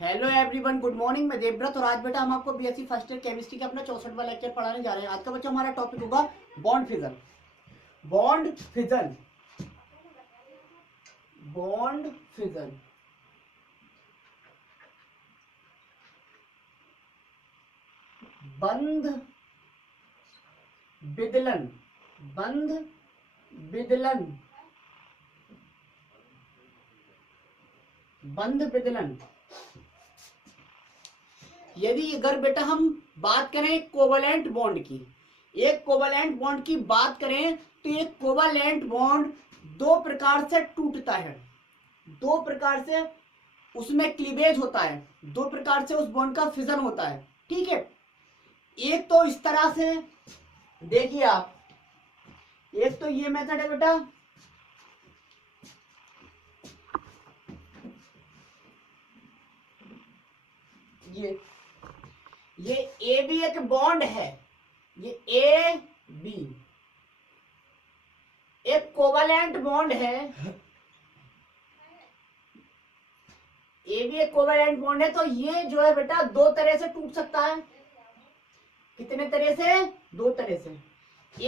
Hello everyone, good morning. मैं देवव्रत और आज बेटा हम आपको बीएससी फर्स्ट ईयर केमिस्ट्री का अपना 64वां लेक्चर पढ़ाने जा रहे हैं। आज का बच्चा हमारा टॉपिक होगा bond fission. Bond fission, bond fission. बंध विदलन, बंध विदलन, बंध विदलन। यदि अगर बेटा हम बात करें कोवलेंट बॉन्ड की, एक कोवलेंट बॉन्ड की बात करें तो एक कोवलेंट बॉन्ड दो प्रकार से टूटता है, दो प्रकार से उसमें क्लीवेज होता है, दो प्रकार से उस बॉन्ड का फिजन होता है। ठीक है, एक तो इस तरह से देखिए आप, एक तो ये मेथड है बेटा, ये ए बी एक बॉन्ड है, ये ए बी एक कोवलेंट बॉन्ड है, ए बी एक कोवलेंट बॉन्ड है। तो ये जो है बेटा दो तरह से टूट सकता है। कितने तरह से? दो तरह से।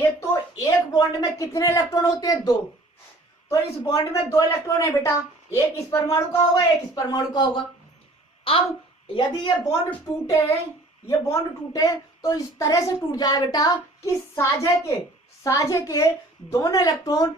एक तो एक बॉन्ड में कितने इलेक्ट्रॉन होते हैं? दो। तो इस बॉन्ड में दो इलेक्ट्रॉन है बेटा, एक इस परमाणु का होगा, एक इस परमाणु का होगा। अब यदि ये बॉन्ड टूटे, ये बॉन्ड टूटे तो इस तरह से टूट जाए बेटा कि साझे के दोनों इलेक्ट्रॉन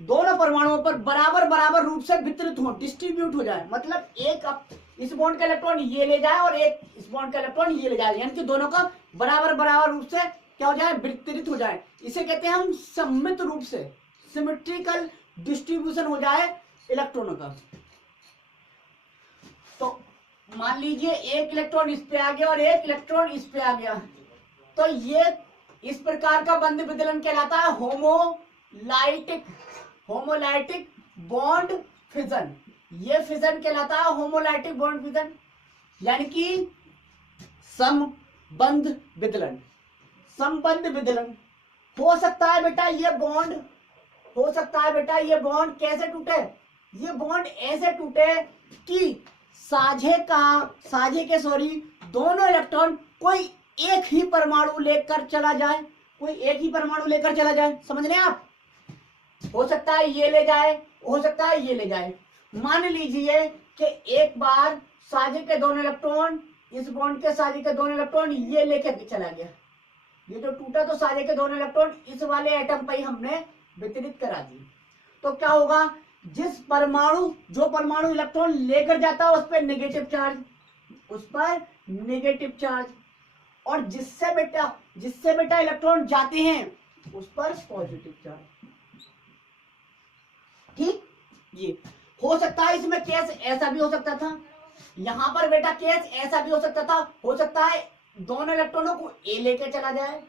दोनों परमाणुओं पर बराबर बराबर रूप से वितरित हो, डिस्ट्रीब्यूट हो जाए। मतलब एक इस बॉन्ड का इलेक्ट्रॉन ये ले जाए और एक इस बॉन्ड का इलेक्ट्रॉन ये ले जाए, यानी कि दोनों का बराबर बराबर रूप से क्या हो जाए? वितरित हो जाए। इसे कहते हैं हम सममित रूप से, सिमेट्रिकल डिस्ट्रीब्यूशन हो जाए इलेक्ट्रॉनों का। तो मान लीजिए एक इलेक्ट्रॉन इस पे आ गया और एक इलेक्ट्रॉन इस पे आ गया, तो ये इस प्रकार का बंध विदलन कहलाता है होमोलाइटिक, होमोलाइटिक बॉन्ड फिजन। ये फिजन कहलाता है होमोलाइटिक बॉन्ड फिजन, यानी कि समबंध विदलन। संबंध विदलन हो सकता है बेटा ये बॉन्ड, हो सकता है बेटा ये बॉन्ड कैसे टूटे? ये बॉन्ड ऐसे टूटे कि साझे के दोनों इलेक्ट्रॉन कोई एक ही परमाणु लेकर चला जाए, कोई एक ही परमाणु लेकर चला जाए। समझ रहे हैं आप? हो सकता है ये ले जाए, हो सकता है ये ले जाए। मान लीजिए कि एक बार साझे के दोनों इलेक्ट्रॉन, इस बॉन्ड के साझे के दोनों इलेक्ट्रॉन ये लेकर चला गया, ये जो टूटा तो साझे के दोनों इलेक्ट्रॉन इस वाले एटम पर ही हमने वितरित करा दी। तो क्या होगा? जिस परमाणु, जो परमाणु इलेक्ट्रॉन लेकर जाता है उस पर नेगेटिव चार्ज, उस पर नेगेटिव चार्ज, और जिससे बेटा इलेक्ट्रॉन जाते हैं उस पर पॉजिटिव चार्ज। ठीक, ये हो सकता है। इसमें केस ऐसा भी हो सकता था, यहां पर बेटा केस ऐसा भी हो सकता था, हो सकता है दोनों इलेक्ट्रॉनों को ए लेके चला जाए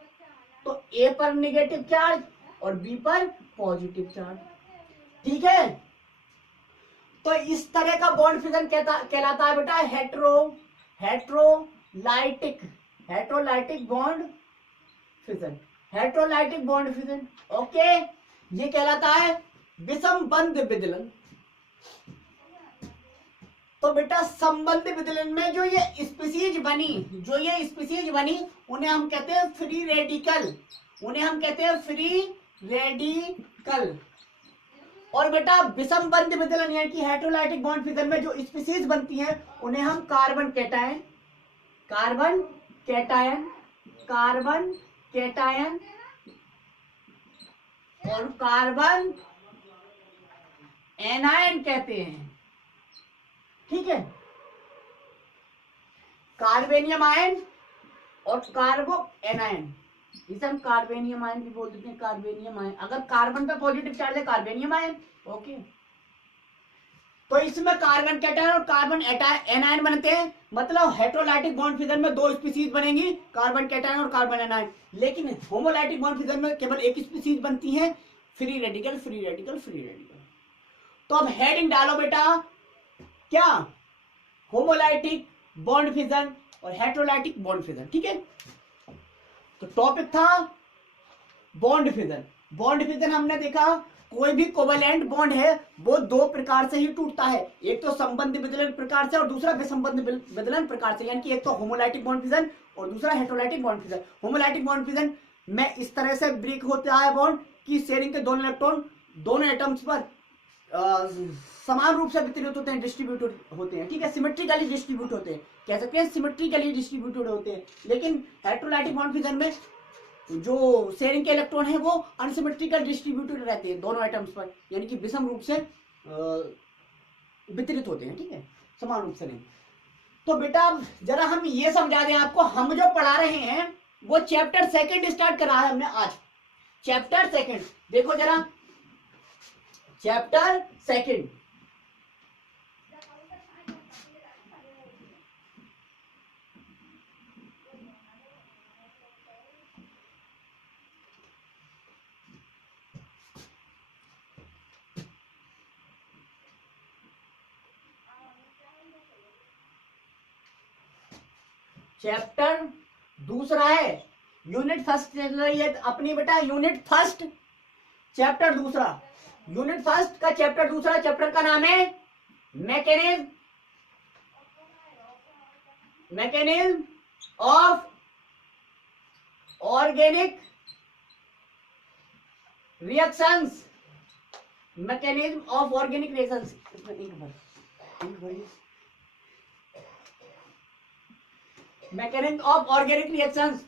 तो ए पर नेगेटिव चार्ज और बी पर पॉजिटिव चार्ज। ठीक है, तो इस तरह का बॉन्ड फिजन कहलाता है बेटा heterolytic bond fission, heterolytic bond fission. Okay, ये कहलाता है विषम बंध विदलन। तो बेटा संबंध विदलन में जो ये स्पीसीज बनी, उन्हें हम कहते हैं फ्री रेडिकल, उन्हें हम कहते हैं फ्री रेडिकल। और बेटा विषम बंध विदलन यानी कि हेट्रोलाइटिक बॉन्ड फिजन में जो स्पीसीज बनती हैं उन्हें हम carbon cation, carbon cation, carbon cation और कार्बन एनायन कहते हैं। ठीक है, कार्बेनियम आयन और कार्बो एनायन, इसे हम कार्बेनियम आयन भी बोल देते हैं। कार्बेनियम आयन, अगर कार्बन पे पॉजिटिव चार्ज है कार्बेनियम आयन। ओके, तो इसमें कार्बन कैटायन और कार्बन एनायन बनते हैं। मतलब हेट्रोलाइटिक बॉन्ड फिजन में दो स्पीसीज बनेंगी, कार्बन कैटायन और कार्बन एनायन। लेकिन होमोलाइटिक बॉन्ड फिजन में केवल एक स्पीसीज बनती है, free radical, free radical, free radical. तो अब हेडिंग डालो बेटा, क्या? होमोलाइटिक बॉन्ड फिजन और हेट्रोलाइटिक बॉन्ड फिजन। ठीक है, तो टॉपिक था बॉन्ड फिजन। बॉन्ड फिजन हमने देखा कोई भी कोवेलेंट बॉन्ड है वो दो प्रकार से ही टूटता है, एक तो संबंधी विदलन प्रकार से और दूसरा विसंबंधी विदलन प्रकार से, यानी कि एक तो होमोलाइटिक बॉन्ड फिजन और दूसरा heterolytic bond fission. Homolytic bond fission में इस तरह से ब्रेक होता है बॉन्ड कि शेयरिंग के दोनों इलेक्ट्रॉन दोनों एटम्स पर समान रूप से वितरित होते हैं, डिस्ट्रीब्यूटेड होते हैं, ठीक है, सिमेट्रिकली डिस्ट्रीब्यूट होते हैं, कह सकते हैं सिमेट्रिकली डिस्ट्रीब्यूटेड होते हैं। लेकिन हेटेरोलाइटिक बॉन्ड फिजन में जो शेयरिंग के इलेक्ट्रॉन है वो अनसिमेट्रिकल डिस्ट्रीब्यूटेड रहते हैं दोनों एटम्स पर, यानी कि विषम रूप से वितरित होते हैं, ठीक है, समान रूप से नहीं। तो बेटा जरा हम ये समझा दें आपको, हम जो पढ़ा रहे हैं वो चैप्टर सेकंड स्टार्ट करा है हमने आज, चैप्टर सेकंड, देखो जरा चैप्टर सेकंड, चैप्टर दूसरा है, यूनिट फर्स्ट चल रही है अपनी बेटा, यूनिट फर्स्ट चैप्टर दूसरा, यूनिट फर्स्ट का चैप्टर दूसरा, चैप्टर का नाम है mechanism of organic reactions, mechanism of organic reactions, mechanism of organic reactions,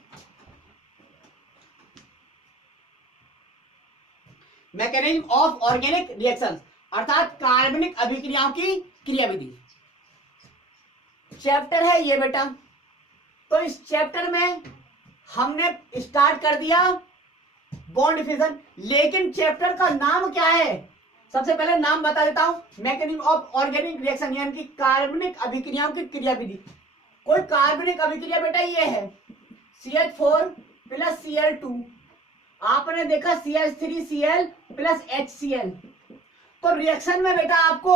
mechanism of organic reactions अर्थात कार्बनिक अभिक्रियाओं की क्रियाविधि चैप्टर है ये बेटा। तो इस चैप्टर में हमने स्टार्ट कर दिया बॉन्ड फिजन, लेकिन चैप्टर का नाम क्या है, सबसे पहले नाम बता देता हूं, मैकेनिज्म ऑफ ऑर्गेनिक रिएक्शन, यानी कि कार्बनिक अभिक्रियाओं की क्रियाविधि। कोई कार्बनिक अभिक्रिया बेटा ये है CH4 प्लस Cl2, आपने देखा CH3Cl प्लस HCl, तो रिएक्शन में बेटा आपको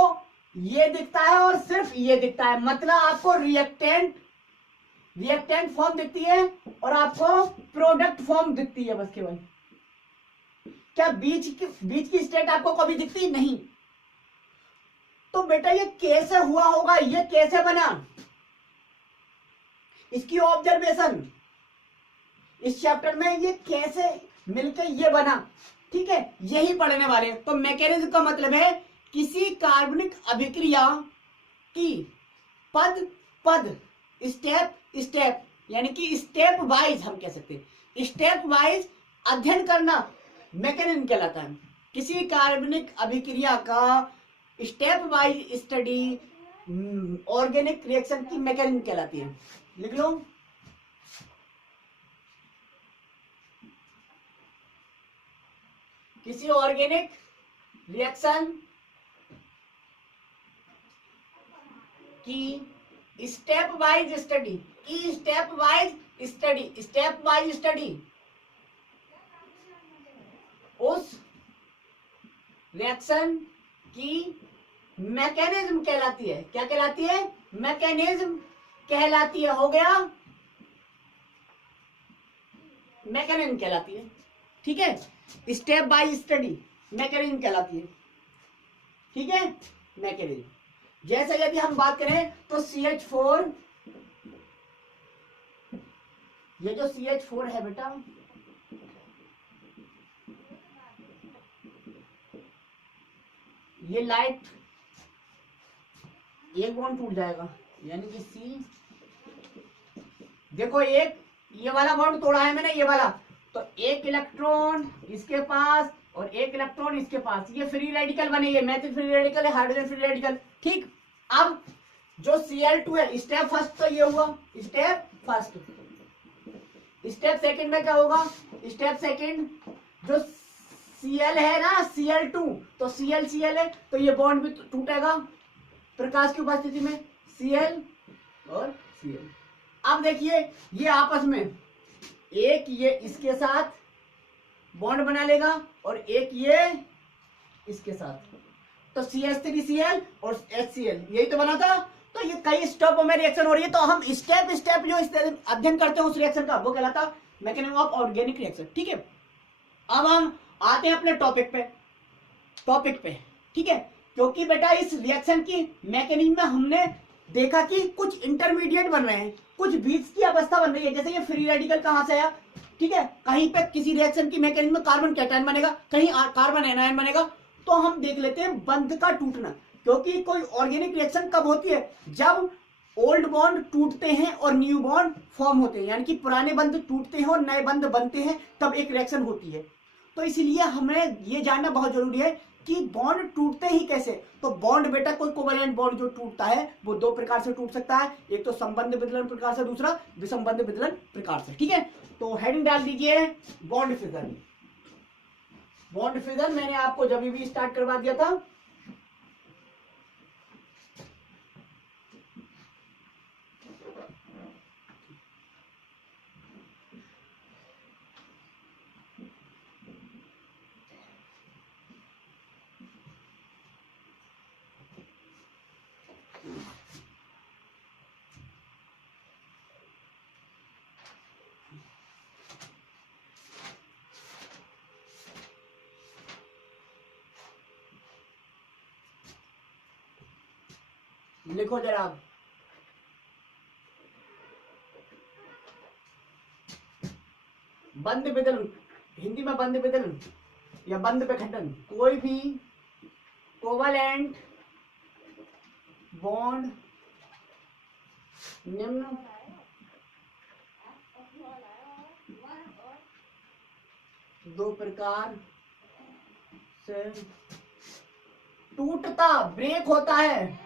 ये दिखता है और सिर्फ ये दिखता है, मतलब आपको रिएक्टेंट फॉर्म दिखती है और आपको प्रोडक्ट फॉर्म दिखती है, बस केवल। क्या बीच की स्टेट आपको कभी दिखती नहीं। तो बेटा ये कैसे हुआ होगा, ये कैसे बना, इसकी ऑब्जर्वेशन इस चैप्टर में ये कैसे मिलकर ये बना, ठीक है, यही पढ़ने वाले हैं। तो मैकेनिज्म का मतलब है किसी कार्बनिक अभिक्रिया की पद स्टेप यानी कि स्टेप वाइज, हम कह सकते हैं स्टेप वाइज अध्ययन करना मैकेनिज्म कहलाता है। किसी कार्बनिक अभिक्रिया का step wise study organic reaction की मैकेनिज्म कहलाती है। लिख लो, किसी ऑर्गेनिक रिएक्शन की स्टेप वाइज स्टडी उस रिएक्शन की मैकेनिज्म कहलाती है। क्या कहलाती है, मैकेनिज्म कहलाती है। हो गया, मैकेनिज्म कहलाती है, ठीक है, स्टेप बाय स्टडी मैकेनिज्म कहलाती है, ठीक है, मैकेनिज्म। जैसे यदि हम बात करें तो CH4, ये जो CH4 है बेटा, ये लाइट एक बॉन्ड टूट जाएगा, यानी कि C, देखो एक ये वाला बॉन्ड तोड़ा है मैंने, ये वाला, तो एक इलेक्ट्रॉन इसके पास और एक इलेक्ट्रॉन इसके पास, ये फ्री रेडिकल बने, ये मैथिल फ्री रेडिकल है, हाइड्रोजन फ्री रेडिकल, ठीक। अब जो Cl2 है, स्टेप फर्स्ट तो ये हुआ, स्टेप फर्स्ट। स्टेप सेकंड में क्या होगा, स्टेप सेकंड जो Cl है ना, Cl2, तो Cl है, तो ये बॉन्ड भी टूटेगा प्रकाश की उपस्थिति में, Cl और Cl। अब देखिए ये आपस में एक ये इसके साथ बॉन्ड बना लेगा और एक ये इसके साथ, तो CH3Cl और HCl, यही तो बना था। तो ये कई स्टेप में रिएक्शन हो रही है, तो हम स्टेप जो अध्ययन करते हैं उस रिएक्शन का, वो कहलाता मैकेनिज्म ऑफ ऑर्गेनिक रिएक्शन, ठीक है। अब हम आते हैं अपने टॉपिक पे। टॉपिक पे, ठीक है। क्योंकि बेटा इस रिएक्शन की मैकेनिज्म में हमने देखा कि कुछ इंटरमीडिएट बन रहे हैं, कुछ बीच की अवस्था बन रही है। जैसे ये फ्री रेडिकल कहां से आया, ठीक है, कहीं पे किसी रिएक्शन की मैकेनिज्म में कार्बन कैटायन बनेगा, कहीं कार्बन एनायन बनेगा। तो हम देख लेते हैं बंध का टूटना। क्योंकि कोई ऑर्गेनिक रिएक्शन कब होती है, जब ओल्ड बॉन्ड टूटते हैं और न्यू बॉन्ड फॉर्म होते हैं, यानी कि पुराने बंध टूटते हैं और नए बंध बनते हैं, तब एक रिएक्शन होती है। तो इसलिए हमें ये जानना बहुत जरूरी है कि बॉन्ड टूटते ही कैसे। तो बॉन्ड बेटा कोई कोवैलेंट बॉन्ड जो टूटता है वो दो प्रकार से टूट सकता है, एक तो संबंध विदलन प्रकार से, दूसरा विसंबंध विदलन प्रकार से, ठीक है। तो हेडिंग डाल दीजिए बॉन्ड फिजन। बॉन्ड फिजन मैंने आपको जब भी स्टार्ट करवा दिया था। लिखो जरा, बंध विदलन, हिंदी में बंध विदलन या बंध विखंडन, कोई भी कोवैलेंट बॉन्ड निम्न दो प्रकार से टूटता, ब्रेक होता है।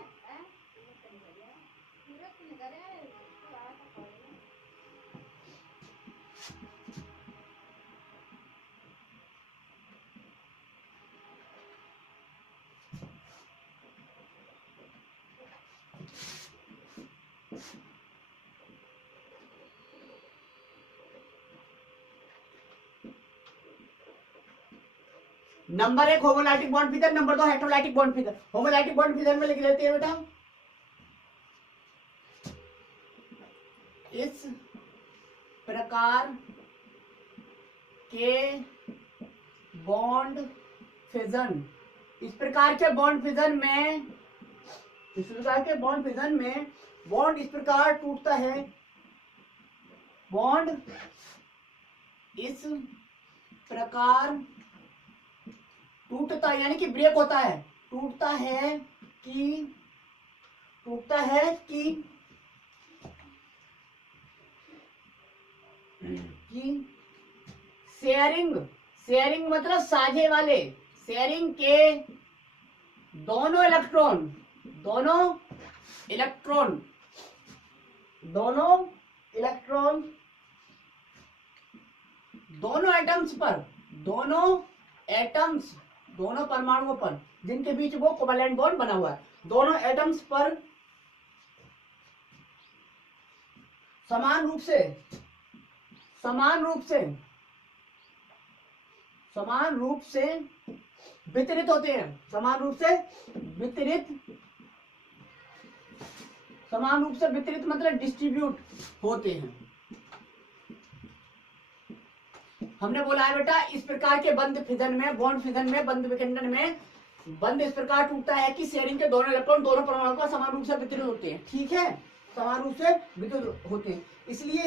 Number 1 homolytic bond fission, number 2 heterolytic bond fission. Homolytic bond fission में लिख लेते हैं बेटा, इस प्रकार के बॉन्ड फिजन, इस प्रकार के बॉन्ड फिजन में, इस प्रकार के बॉन्ड फिजन में बॉन्ड इस प्रकार टूटता है, बॉन्ड इस प्रकार टूटता यानी कि ब्रेक होता है, टूटता है कि शेयरिंग मतलब साझे वाले, शेयरिंग के दोनों एटम्स, दोनों परमाणुओं पर जिनके बीच वो कोवैलेंट बॉन्ड बना हुआ है, दोनों एटम्स पर समान रूप से वितरित होते हैं, समान रूप से वितरित मतलब डिस्ट्रीब्यूट होते हैं। हमने बोला है बेटा इस प्रकार के बंध फिजन में, बॉन्ड फिजन में, बंध विखंडन में बंध इस प्रकार टूटता है कि शेयरिंग के दोनों इलेक्ट्रॉन दोनों परमाणु का समान रूप से वितरित होते हैं, ठीक है, समान रूप से वितरित होते हैं। इसलिए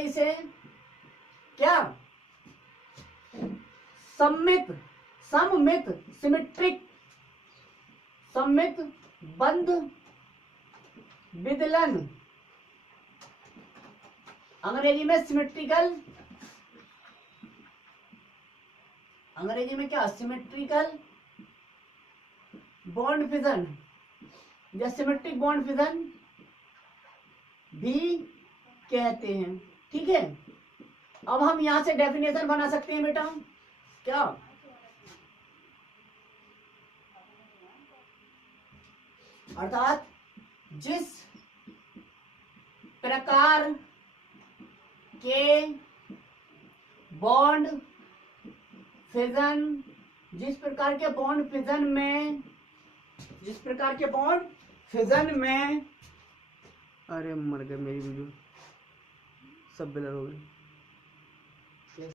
इसे क्या सममित बंध विदलन, अंग्रेजी में सिमेट्रिकल, अंग्रेजी में क्या, सिमेट्रिकल बॉन्ड फिजन या सिमेट्रिक बॉन्ड फिजन भी कहते हैं, ठीक है। अब हम यहां से डेफिनेशन बना सकते हैं बेटा, क्या, अर्थात जिस प्रकार के बॉन्ड फिजन, जिस प्रकार के बॉन्ड फिजन में, अरे मर गए मेरी वीडियो, सब ब्लर हो गई।